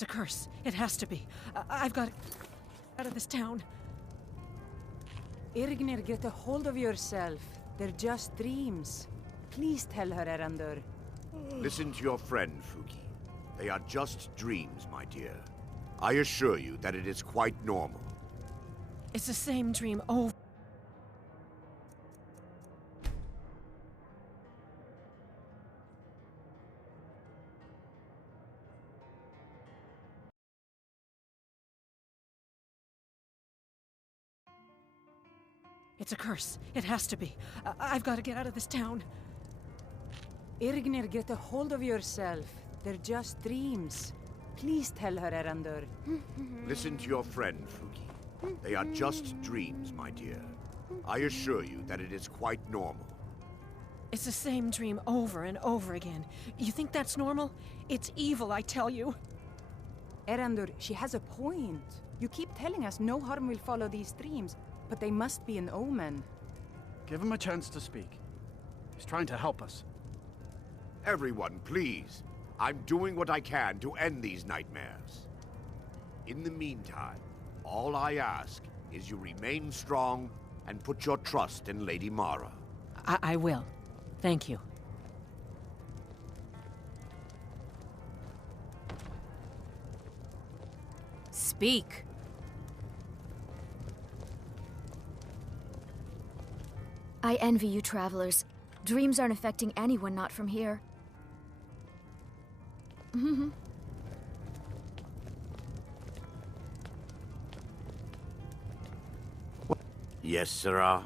It's a curse. It has to be. I've got to get out of this town. Irgnir, get a hold of yourself. They're just dreams. Please tell her, Erandur. Listen to your friend, Fuki. They are just dreams, my dear. I assure you that it is quite normal. It's the same dream over. It's a curse. It has to be. I've got to get out of this town. Irgnir, get a hold of yourself. They're just dreams. Please tell her, Erandur. Listen to your friend, Fuki. They are just dreams, my dear. I assure you that it is quite normal. It's the same dream over and over again. You think that's normal? It's evil, I tell you. Erandur, she has a point. You keep telling us no harm will follow these dreams, but they must be an omen. Give him a chance to speak. He's trying to help us. Everyone, please. I'm doing what I can to end these nightmares. In the meantime, all I ask is you remain strong and put your trust in Lady Mara. I will. Thank you. Speak. I envy you travelers. Dreams aren't affecting anyone not from here. Yes, sirrah.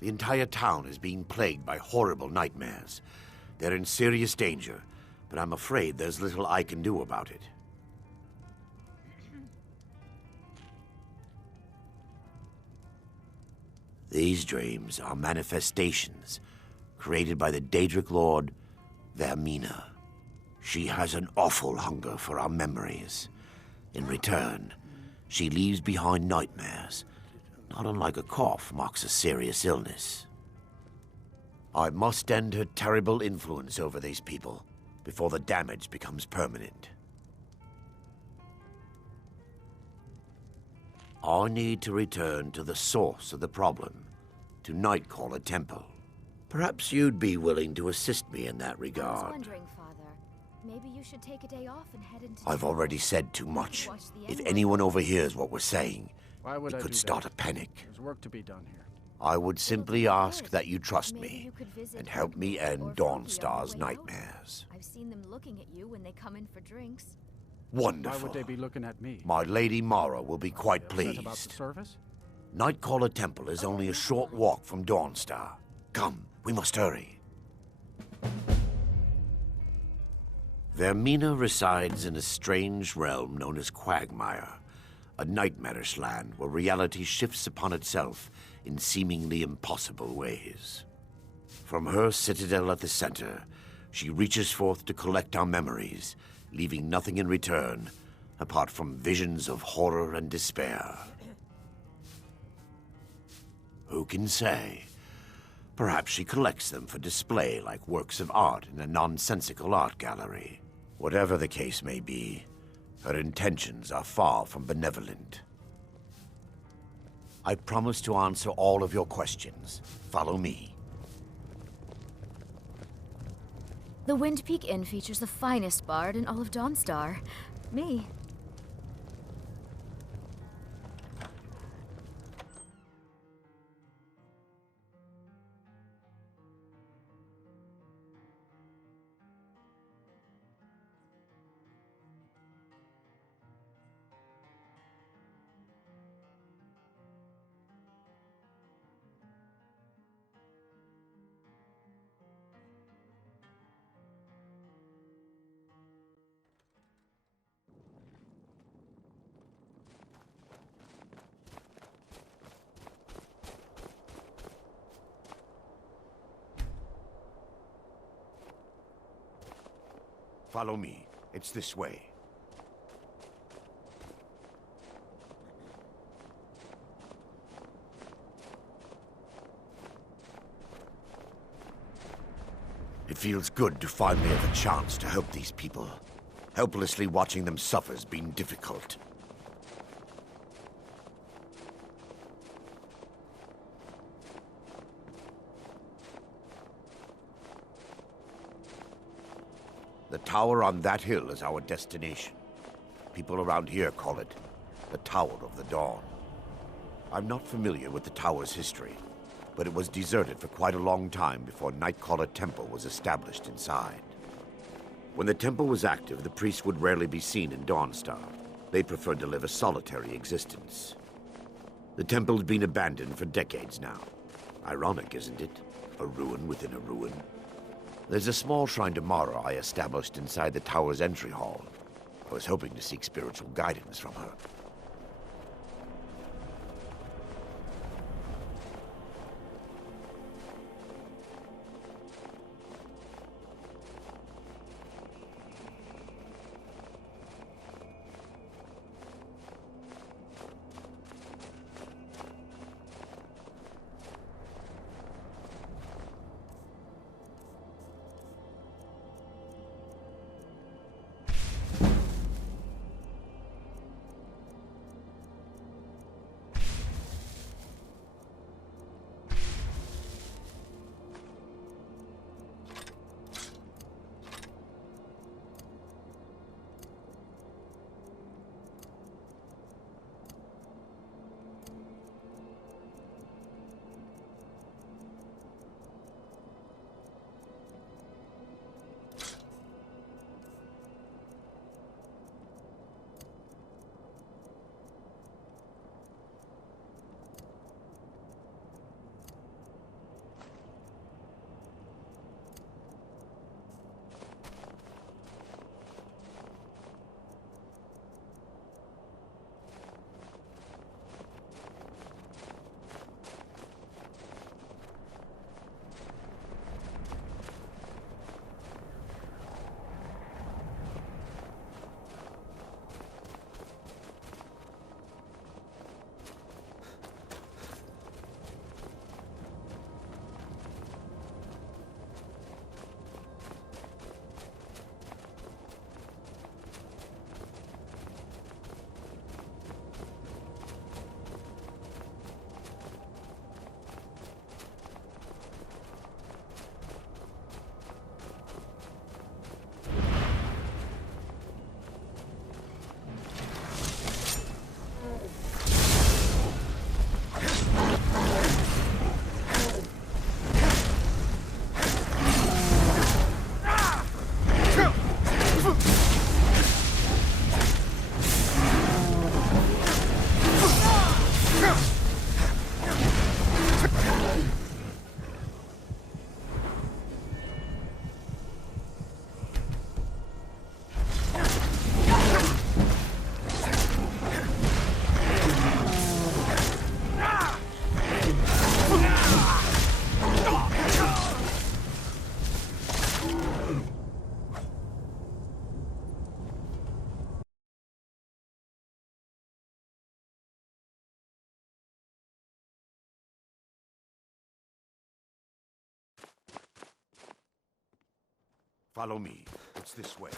The entire town is being plagued by horrible nightmares. They're in serious danger, but I'm afraid there's little I can do about it. These dreams are manifestations created by the Daedric Lord, Vermina. She has an awful hunger for our memories. In return, she leaves behind nightmares, not unlike a cough marks a serious illness. I must end her terrible influence over these people before the damage becomes permanent. I need to return to the source of the problem, to Nightcaller Temple. Perhaps you'd be willing to assist me in that I regard. was wondering, Father. Maybe you should take a day off and head into I've town. already said too much. Watch the If end. anyone overhears what we're saying, Why would I it could do start a that? panic. There's work to be done here. I would simply ask good. that you trust Maybe me you could visit and help me Irgnir end or Fuki on the Dawnstar's way out. nightmares. I've seen them looking at you when they come in for drinks. Wonderful. Why would they be looking at me? My Lady Mara will be quite Upset about the pleased. service? Nightcaller Temple is only a short walk from Dawnstar. Come, we must hurry. Vermina resides in a strange realm known as Quagmire, a nightmarish land where reality shifts upon itself in seemingly impossible ways. From her citadel at the center, she reaches forth to collect our memories, leaving nothing in return apart from visions of horror and despair. Who can say? Perhaps she collects them for display like works of art in a nonsensical art gallery. Whatever the case may be, her intentions are far from benevolent. I promise to answer all of your questions. Follow me. The Wind Peak Inn features the finest bard in all of Dawnstar. Me. Follow me. It's this way. It feels good to finally have a chance to help these people. Helplessly watching them suffer's been difficult. The tower on that hill is our destination. People around here call it the Tower of the Dawn. I'm not familiar with the tower's history, but it was deserted for quite a long time before Nightcaller Temple was established inside. When the temple was active, the priests would rarely be seen in Dawnstar. They preferred to live a solitary existence. The temple's been abandoned for decades now. Ironic, isn't it? A ruin within a ruin. There's a small shrine to Mara I established inside the tower's entry hall. I was hoping to seek spiritual guidance from her. Follow me. It's this way.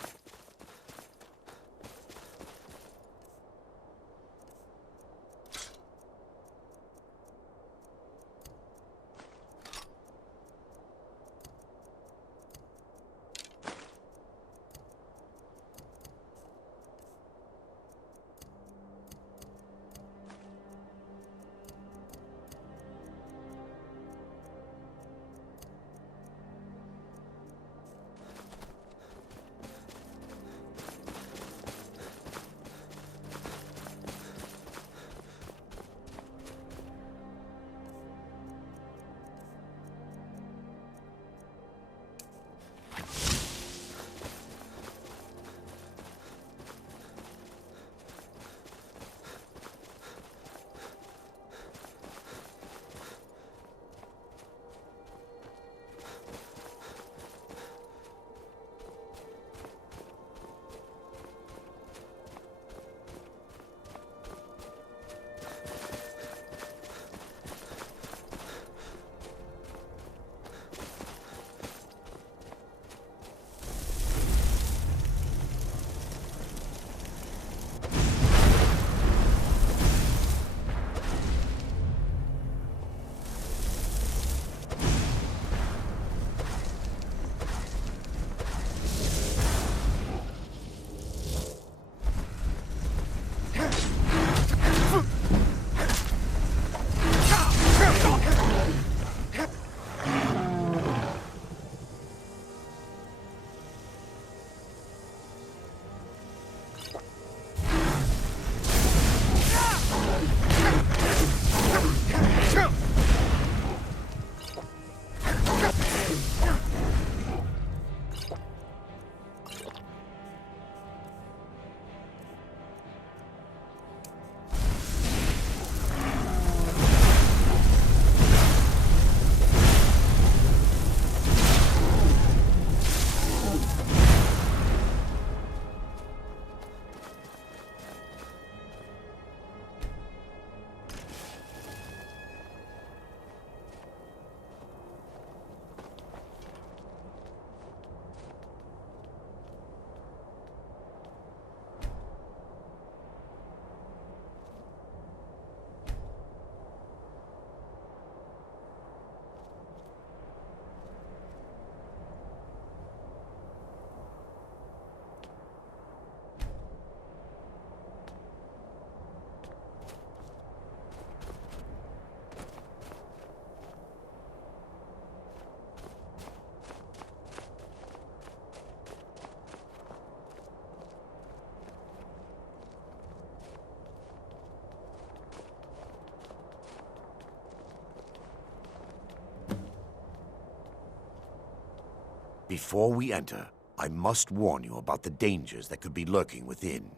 Before we enter, I must warn you about the dangers that could be lurking within.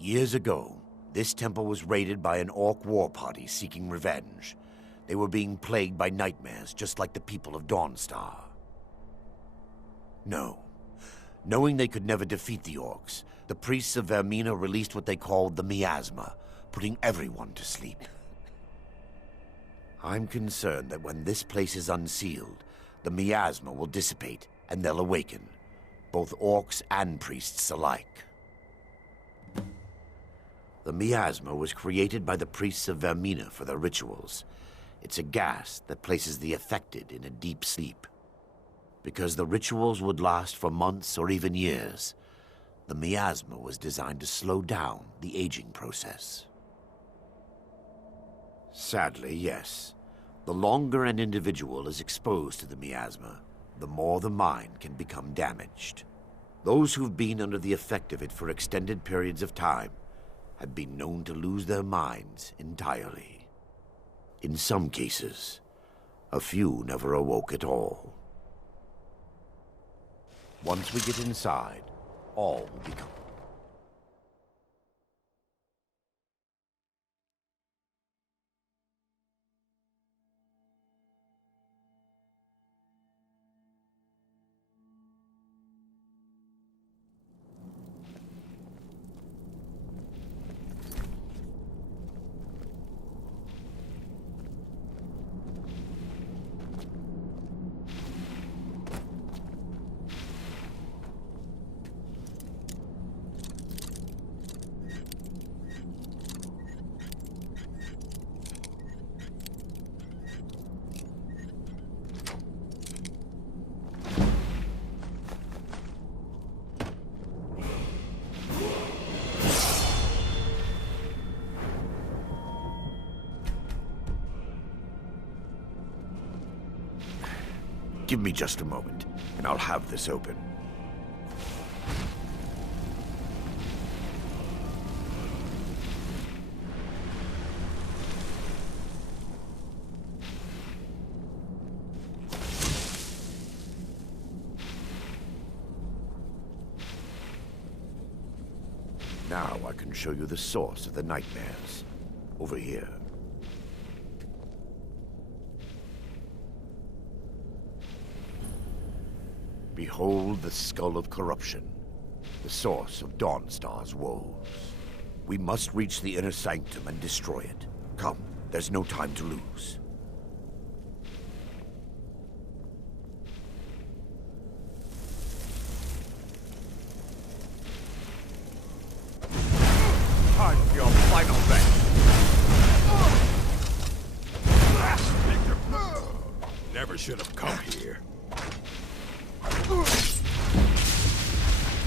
Years ago, this temple was raided by an orc war party seeking revenge. They were being plagued by nightmares, just like the people of Dawnstar. No. Knowing they could never defeat the orcs, the priests of Vermina released what they called the miasma, putting everyone to sleep. I'm concerned that when this place is unsealed, the miasma will dissipate and they'll awaken, both orcs and priests alike. The miasma was created by the priests of Vermina for their rituals. It's a gas that places the affected in a deep sleep. Because the rituals would last for months or even years, the miasma was designed to slow down the aging process. Sadly, yes. The longer an individual is exposed to the miasma, the more the mind can become damaged. Those who've been under the effect of it for extended periods of time have been known to lose their minds entirely. In some cases, a few never awoke at all. Once we get inside, all will become... Give me just a moment, and I'll have this open. Now I can show you the source of the nightmares. Over here. Behold the skull of corruption, the source of Dawnstar's woes. We must reach the inner sanctum and destroy it. Come, there's no time to lose. Time for your final vengeance. Never should have come here.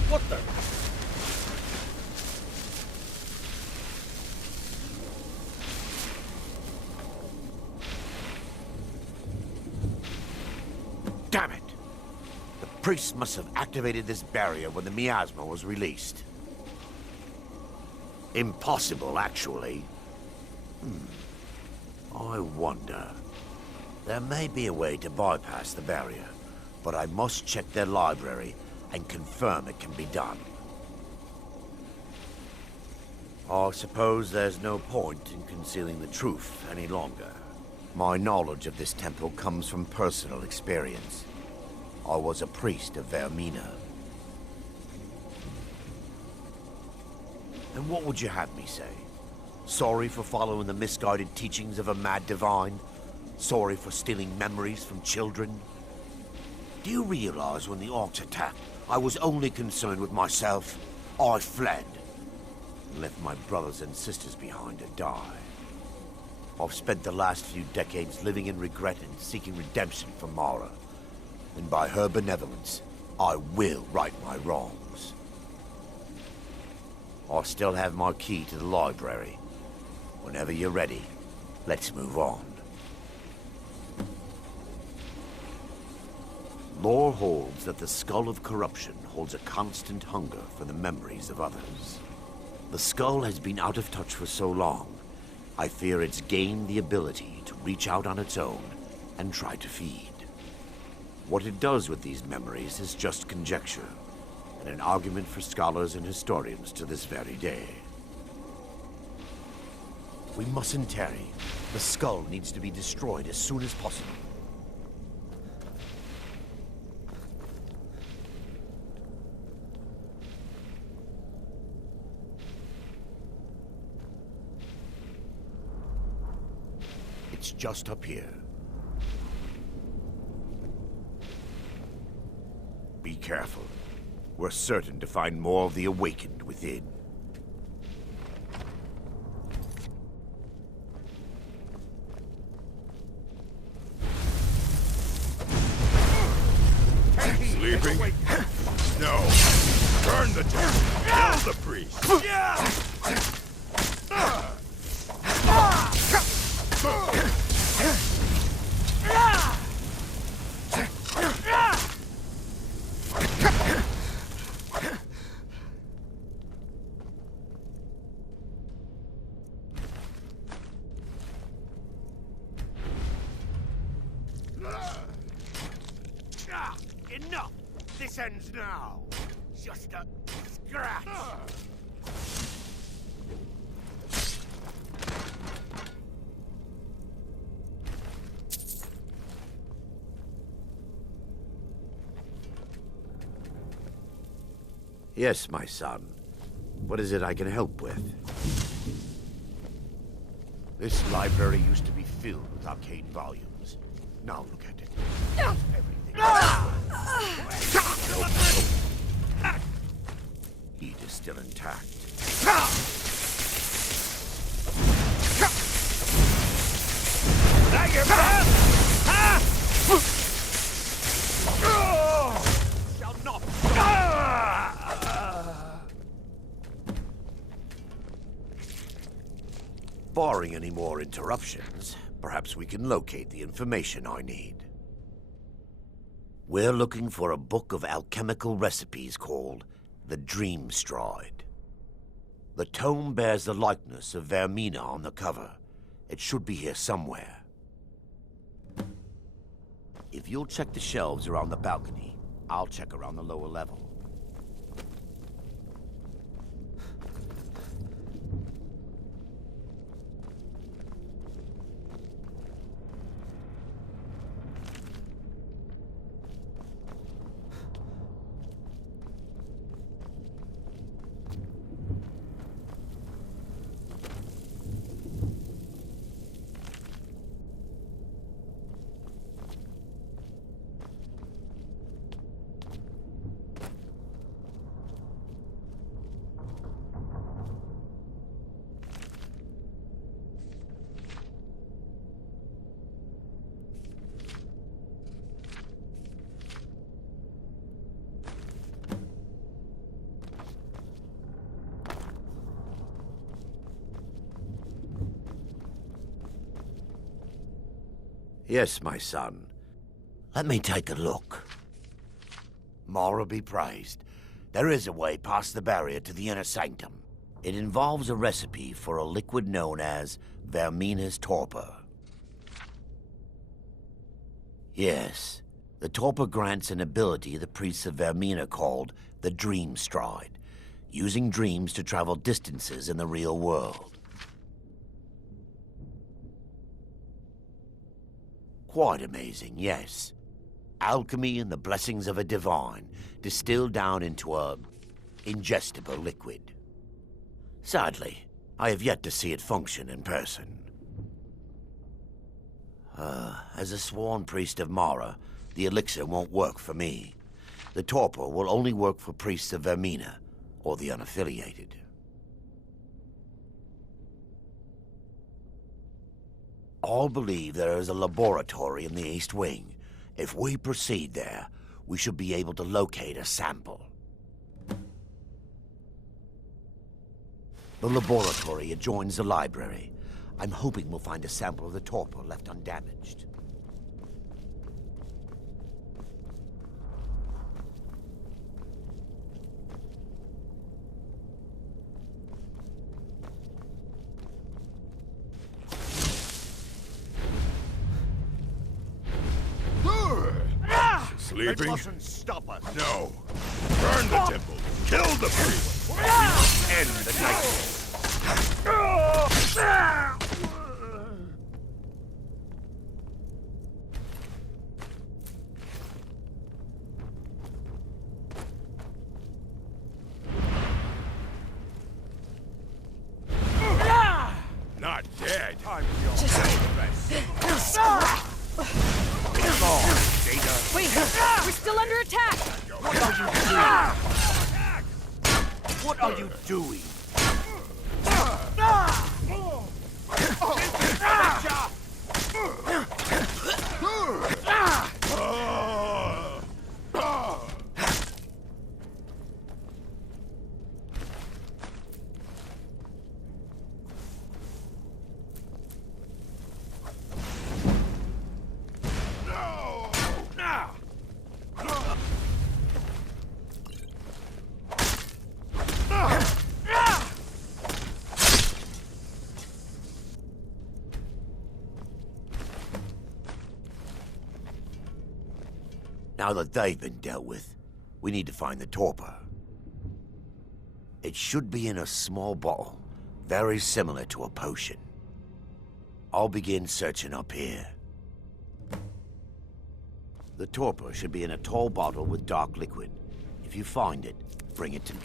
What the? Damn it! The priests must have activated this barrier when the miasma was released. Impossible, actually. I wonder. There may be a way to bypass the barrier, but I must check their library and confirm it can be done. I suppose there's no point in concealing the truth any longer. My knowledge of this temple comes from personal experience. I was a priest of Vermina. And what would you have me say? Sorry for following the misguided teachings of a mad divine? Sorry for stealing memories from children? Do you realize when the orcs attacked, I was only concerned with myself? I fled and left my brothers and sisters behind to die. I've spent the last few decades living in regret and seeking redemption from Mara. And by her benevolence, I will right my wrongs. I still have my key to the library. Whenever you're ready, let's move on. Lore holds that the skull of corruption holds a constant hunger for the memories of others. The skull has been out of touch for so long, I fear it's gained the ability to reach out on its own and try to feed. What it does with these memories is just conjecture, and an argument for scholars and historians to this very day. We mustn't tarry. The skull needs to be destroyed as soon as possible. It's just up here. Be careful. We're certain to find more of the awakened within. Sleeping? No. Burn the temple. Kill the priest. Enough! This ends now! Just a scratch! Yes, my son. What is it I can help with? This library used to be filled with arcane volumes. Now look at it. Everything. Heat is still intact. That your plan? Huh? Shall not. Barring any more interruptions, perhaps we can locate the information I need. We're looking for a book of alchemical recipes called the Dream Stride. The tome bears the likeness of Vermina on the cover. It should be here somewhere. If you'll check the shelves around the balcony, I'll check around the lower level. Yes, my son. Let me take a look. Mara be praised. There is a way past the barrier to the inner sanctum. It involves a recipe for a liquid known as Vermina's torpor. Yes, the torpor grants an ability the priests of Vermina called the Dream Stride, using dreams to travel distances in the real world. Quite amazing, yes. Alchemy and the blessings of a divine, distilled down into a ingestible liquid. Sadly, I have yet to see it function in person. As a sworn priest of Mara, the elixir won't work for me. The torpor will only work for priests of Vermina, or the unaffiliated. All believe there is a laboratory in the East Wing. If we proceed there, we should be able to locate a sample. The laboratory adjoins the library. I'm hoping we'll find a sample of the torpor left undamaged. Sleeping? It mustn't stop us. No. Burn the temple. Kill the priest. End the nightmare. Not dead. Wait, we're still under attack! What are you doing? Now that they've been dealt with, we need to find the torpor. It should be in a small bottle, very similar to a potion. I'll begin searching up here. The torpor should be in a tall bottle with dark liquid. If you find it, bring it to me.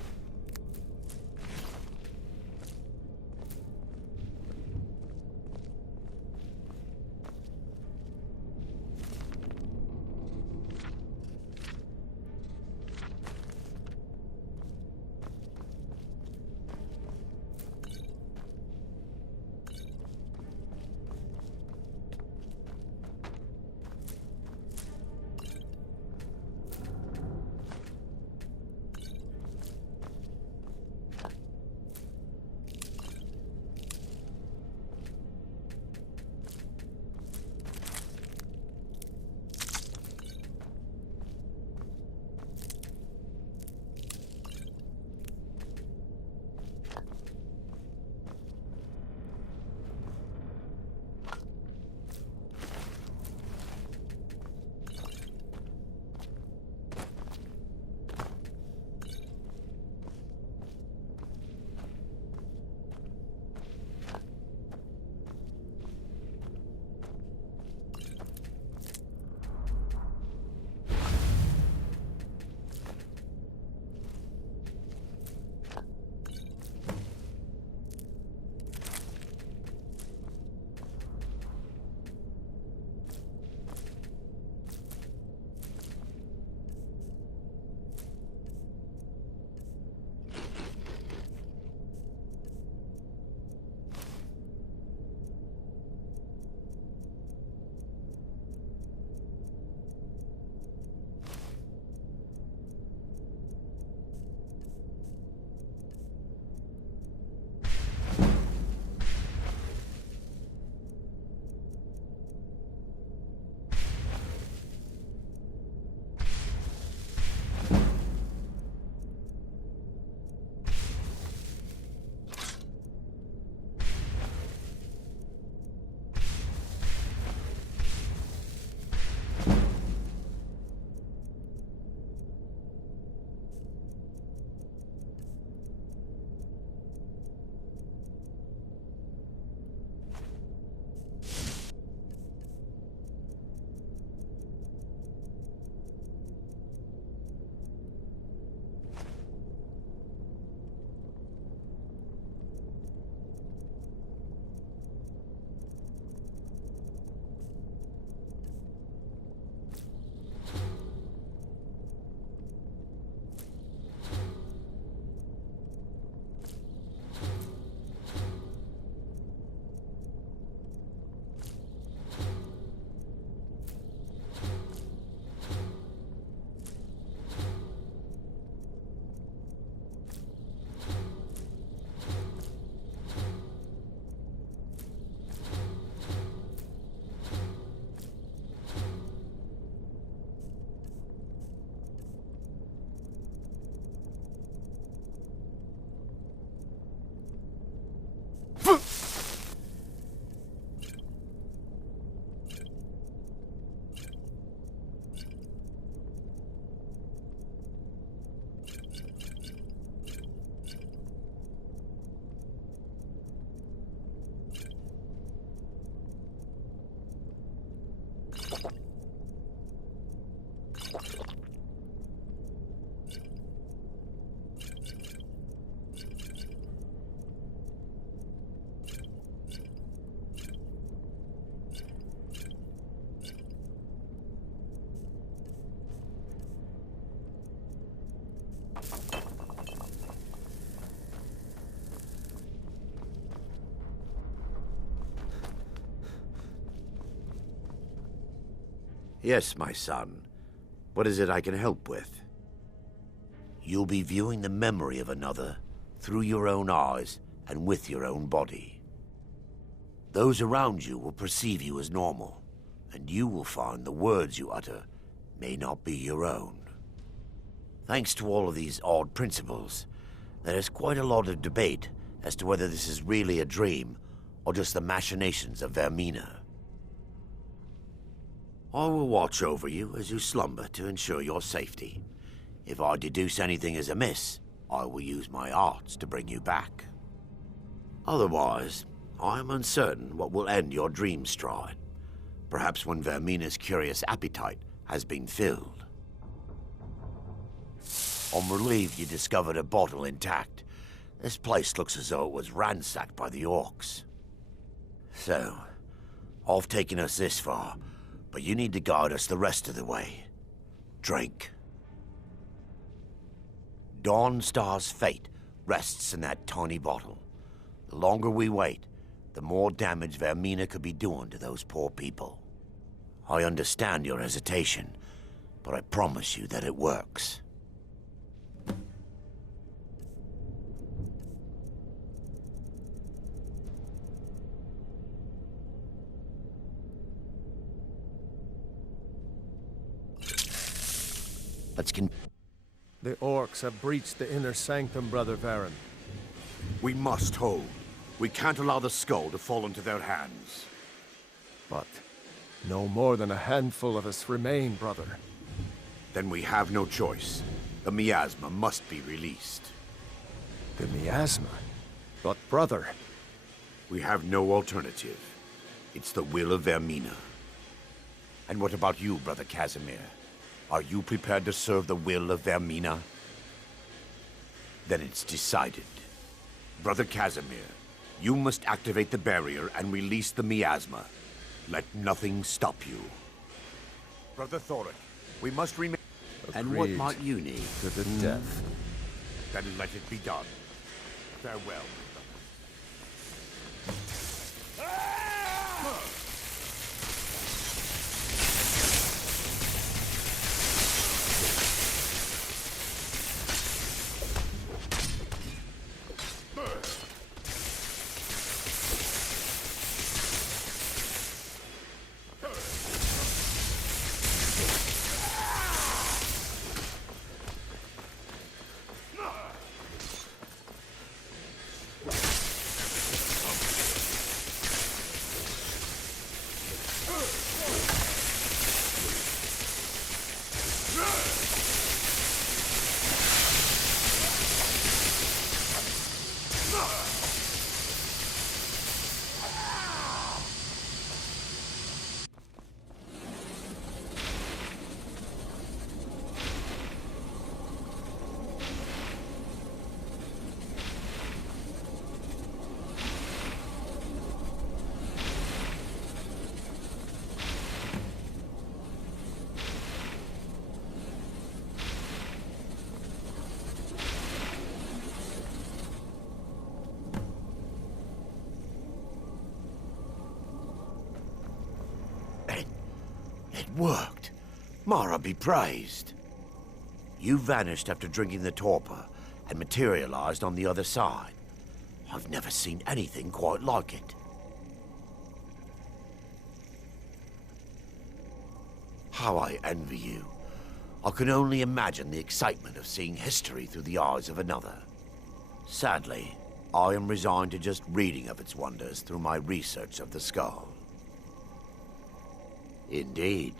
Yes, my son. What is it I can help with? You'll be viewing the memory of another through your own eyes and with your own body. Those around you will perceive you as normal, and you will find the words you utter may not be your own. Thanks to all of these odd principles, there is quite a lot of debate as to whether this is really a dream or just the machinations of Vermina. I will watch over you as you slumber to ensure your safety. If I deduce anything is amiss, I will use my arts to bring you back. Otherwise, I am uncertain what will end your dream stride. Perhaps when Vermina's curious appetite has been filled. I'm relieved you discovered a bottle intact. This place looks as though it was ransacked by the orcs. So, I've taken us this far, but you need to guide us the rest of the way. Drink. Dawnstar's fate rests in that tiny bottle. The longer we wait, the more damage Vermina could be doing to those poor people. I understand your hesitation, but I promise you that it works. Let's The orcs have breached the inner sanctum, Brother Varen. We must hold. We can't allow the skull to fall into their hands. But no more than a handful of us remain, brother. Then we have no choice. The miasma must be released. The miasma? But brother... We have no alternative. It's the will of Vermina. And what about you, Brother Casimir? Are you prepared to serve the will of Vermina? Then it's decided. Brother Casimir, you must activate the barrier and release the miasma. Let nothing stop you. Brother Thoric, we must remain... And what might you need? To the death. Then let it be done. Farewell. It worked. Mara be praised. You vanished after drinking the torpor and materialized on the other side. I've never seen anything quite like it. How I envy you. I can only imagine the excitement of seeing history through the eyes of another. Sadly, I am resigned to just reading of its wonders through my research of the skull. Indeed.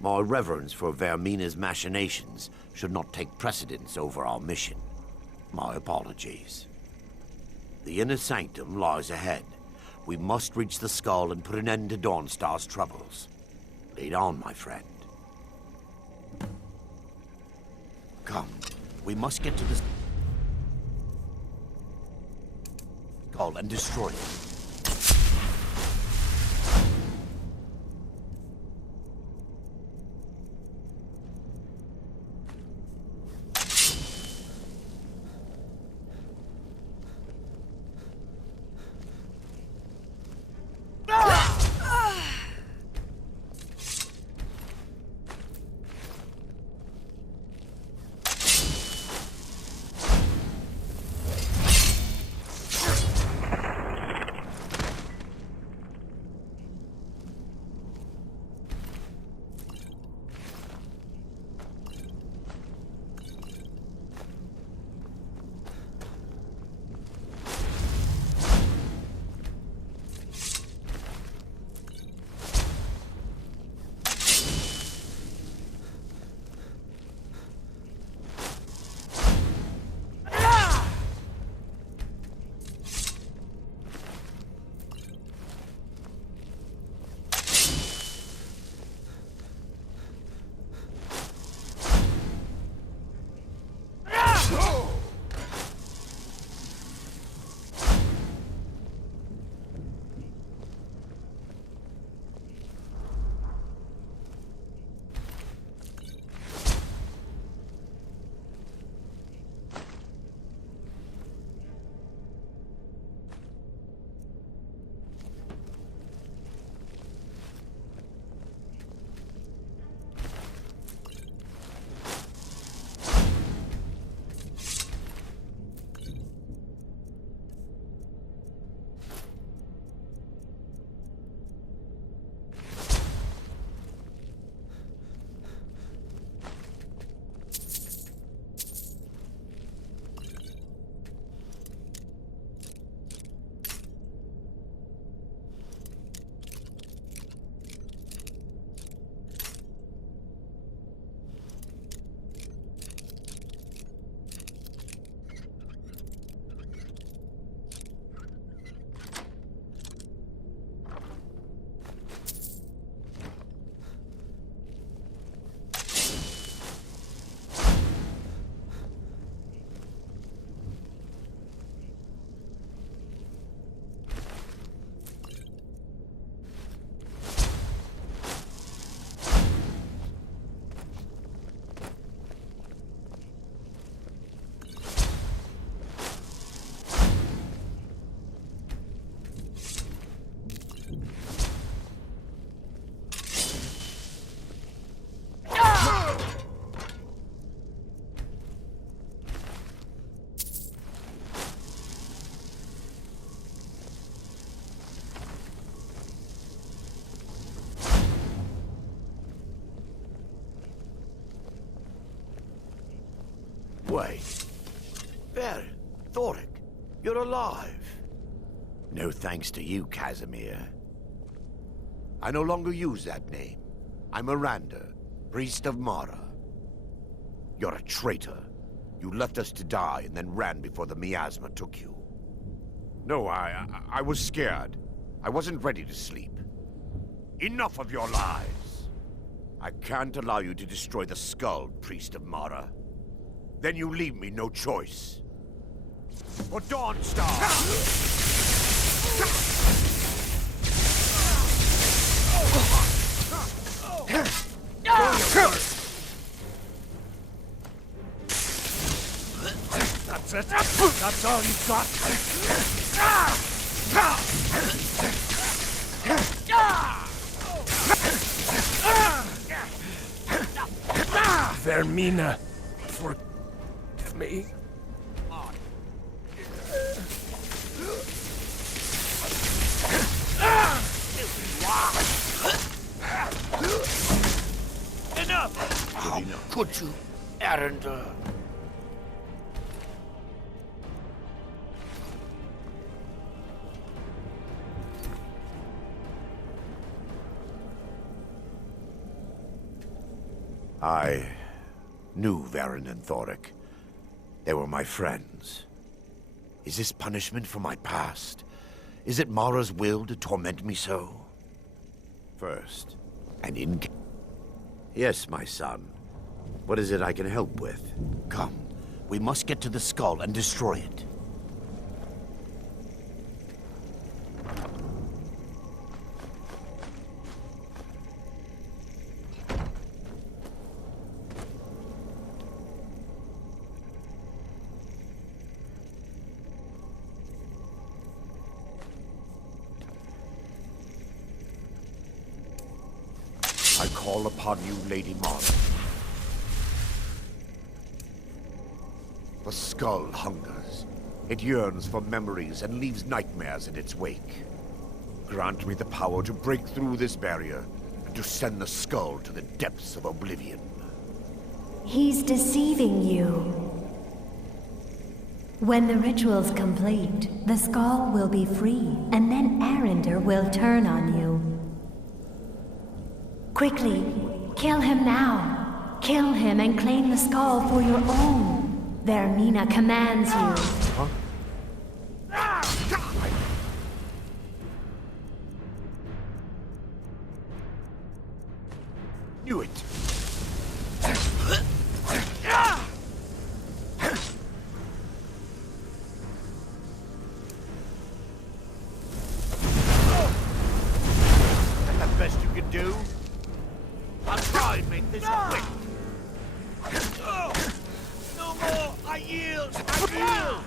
My reverence for Vermina's machinations should not take precedence over our mission. My apologies. The inner sanctum lies ahead. We must reach the skull and put an end to Dawnstar's troubles. Lead on, my friend. Come, we must get to the skull and destroy it. Wait. There, Thoric, you're alive. No thanks to you, Casimir. I no longer use that name. I'm Miranda, priest of Mara. You're a traitor. You left us to die and then ran before the miasma took you. No, I was scared. I wasn't ready to sleep. Enough of your lies! I can't allow you to destroy the skull, priest of Mara. Then you leave me no choice. For Dawnstar! That's it. That's all you got. Vermina, forgive me. Enough! How could you, Arender? I knew Varen and Thoric. They were my friends. Is this punishment for my past? Is it Mara's will to torment me so? First, and in... Yes, my son. What is it I can help with? Come, we must get to the skull and destroy it. I call upon you, Lady Mara. The skull hungers. It yearns for memories and leaves nightmares in its wake. Grant me the power to break through this barrier and to send the skull to the depths of oblivion. He's deceiving you. When the ritual's complete, the skull will be free, and then Arender will turn on you. Quickly, kill him now. Kill him and claim the skull for your own. Vermina commands you. Huh? Knew it. Is that the best you can do? I'll try and make this quick. No more! I yield! I yield!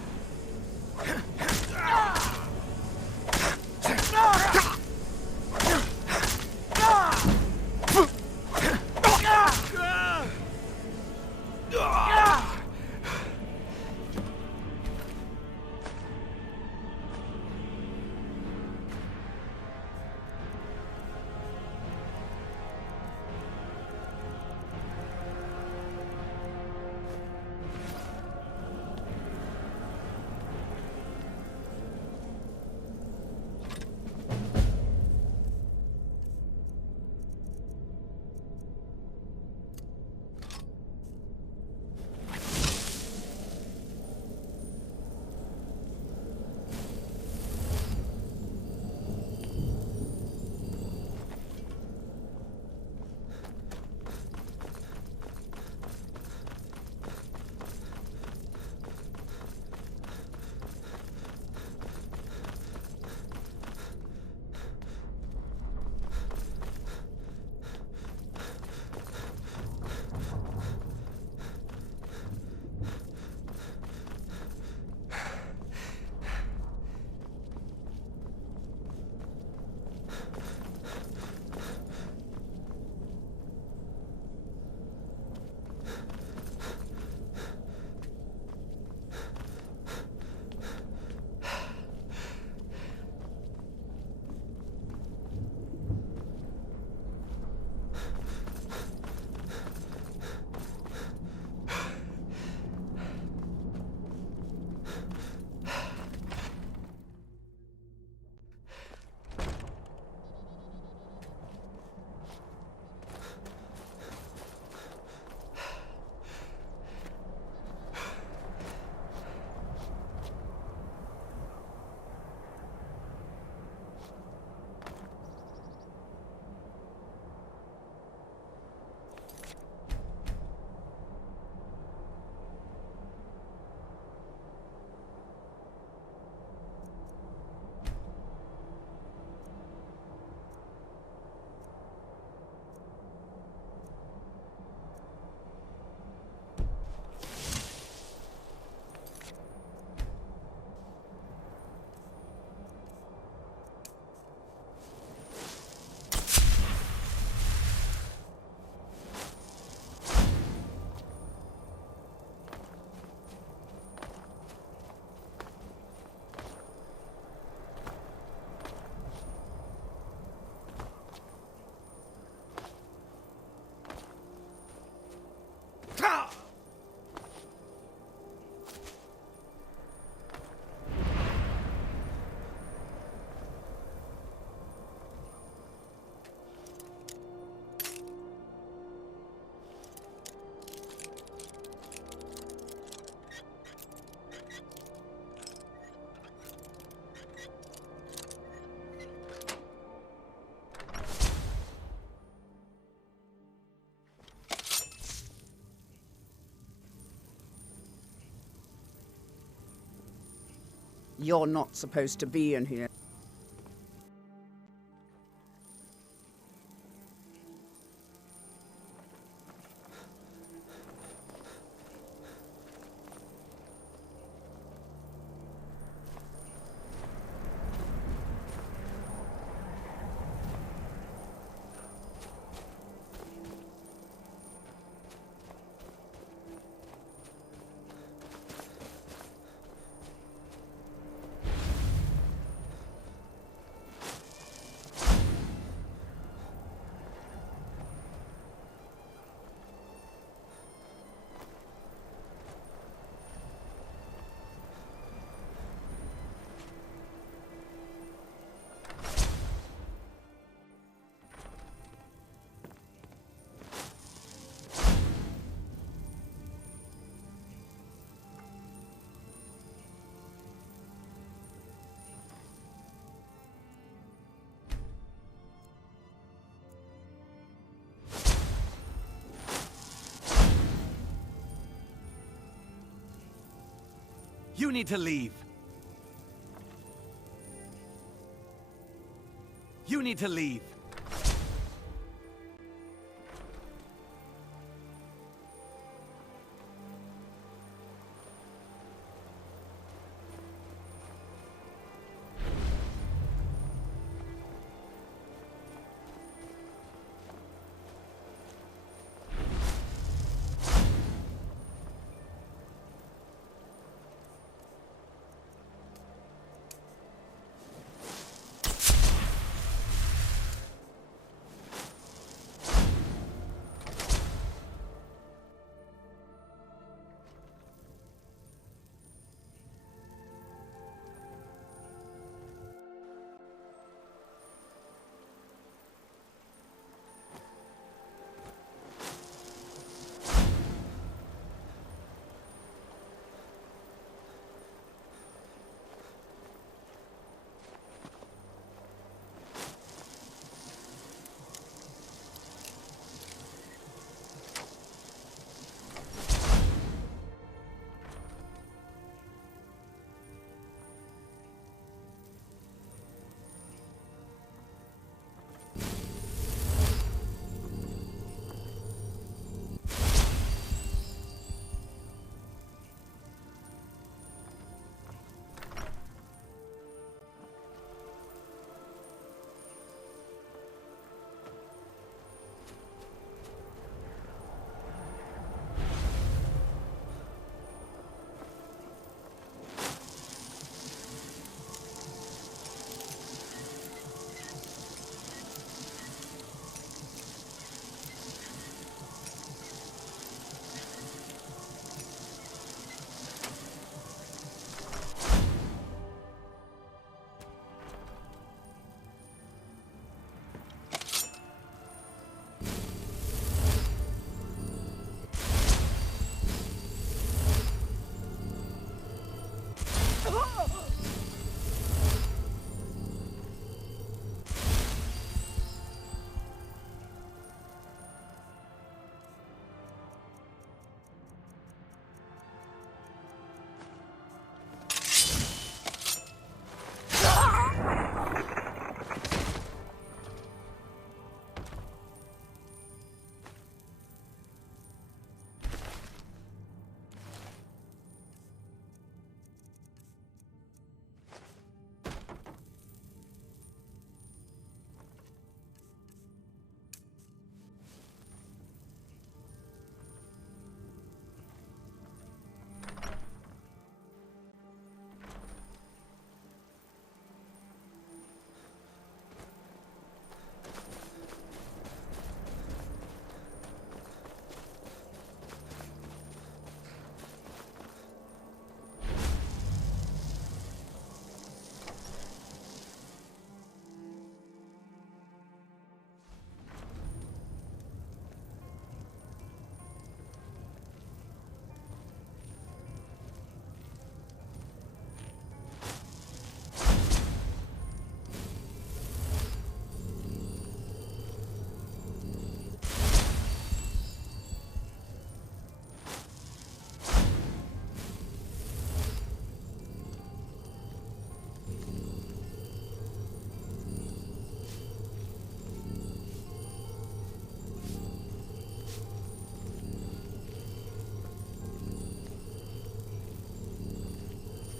You're not supposed to be in here. You need to leave. You need to leave.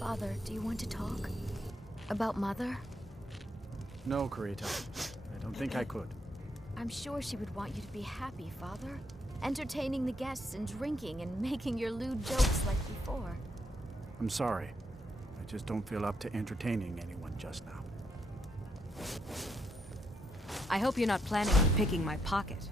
Father, do you want to talk? About Mother? No, Karita. I don't think I could. I'm sure she would want you to be happy, Father. Entertaining the guests and drinking and making your lewd jokes like before. I'm sorry. I just don't feel up to entertaining anyone just now. I hope you're not planning on picking my pocket.